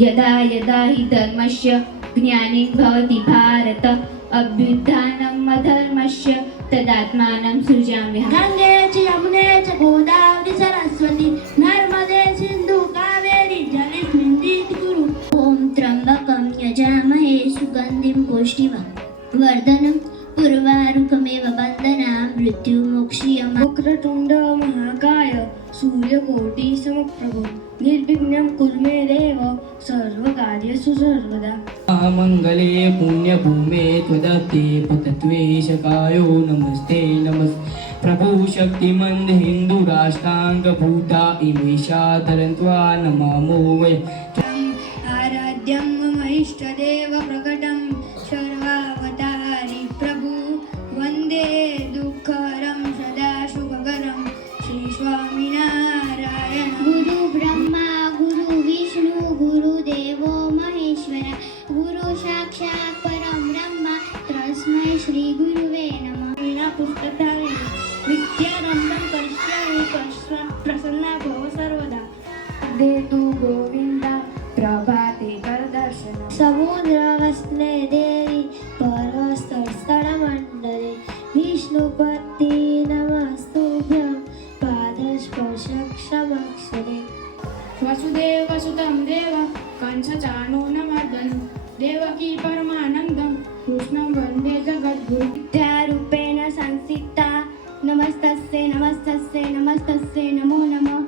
यदा यदा हि धर्मस्य ग्लानिर्भवति भारत अभ्युत्थानम् अधर्मस्य तदात्मानं सृजाम्यहम्। गंगे च यमुने च गोदावरी सरस्वती नर्मदे सिंधु कावेरी जलेस्मिन् कुरु। ओम त्र्यंबकं यजामहे सुगंधिं पुष्टिवर्धनम् उर्वारुकमेव बन्धनान् मृत्युमोक्षीयमामृतात्। वक्रतुंड महाकाय सूर्यकोटि समप्रभ निर्विघ्नं कुरु मे देव सर्वकार्येषु सर्वदा। मंगले पुण्यभूमे त्वदत्ते पतत्वेशकायो नमस्ते प्रभु शक्तिमन्द हिंदू राष्ट्रांगभूता इमेशा तरन्त्वा नमामो वै। आराध्यं मम इष्टदेव प्रकटं सर्वावतारि प्रभु वन्दे दुःखहरं सदा शुभकरं श्री स्वामिनारायण। गुरु ब्रह्मा गुरु विष्णु गुरुदेवो महेश्वर गुरु साक्षात् परं ब्रह्म तस्मै श्री गुरुवे नमः। वीणा पुस्तकधारिणी विद्यारम्भं करिष्यामि प्रसन्ना भव सर्वदा। दे तू गोविंदा प्रभाते कर दर्शन। समुद्रवस्त्रे देवी पर्वतस्थलमण्डले विष्णुपत्नी नमस्तुभ्यं पादस्पर्शक्षमक्षरे। वसुदेवसुतं देव कंसचाणूरमर्दनं देवकी परमानन्दं कृष्णं वन्दे जगद्गुरुं। विद्यारूपेण संस्थिता नमस्तस्यै नमस्तस्यै नमस्तस्यै नमो नमः।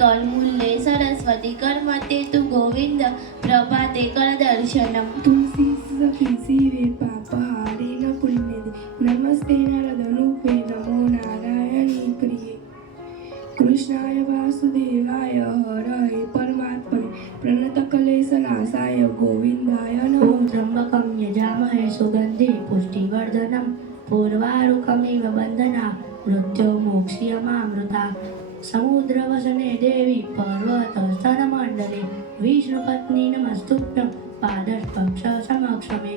करमूल्ये सरस्वती कर्मते तु गोविंद प्रभाते कर दर्शनम्। तुलसी सखी सीवे पापहारे न पुण्यदे नमस्ते नरदनूपे नमो नारायणी प्रिये। कृष्णाय वासुदेवाय हरये परमात्मने प्रणतक्लेशनाशाय गोविन्दाय नमो। त्र्यंबकं यजामहे सुगन्धिं पुष्टिवर्धनम् उर्वारुकमिव बन्धनान् मृत्युमोक्षीयमामृतात्। समुद्रवसने देवी पर्वतस्थलमण्डले विष्णुपत्नी नमस्तुभ्यं पादस्पर्शसमक्षमे।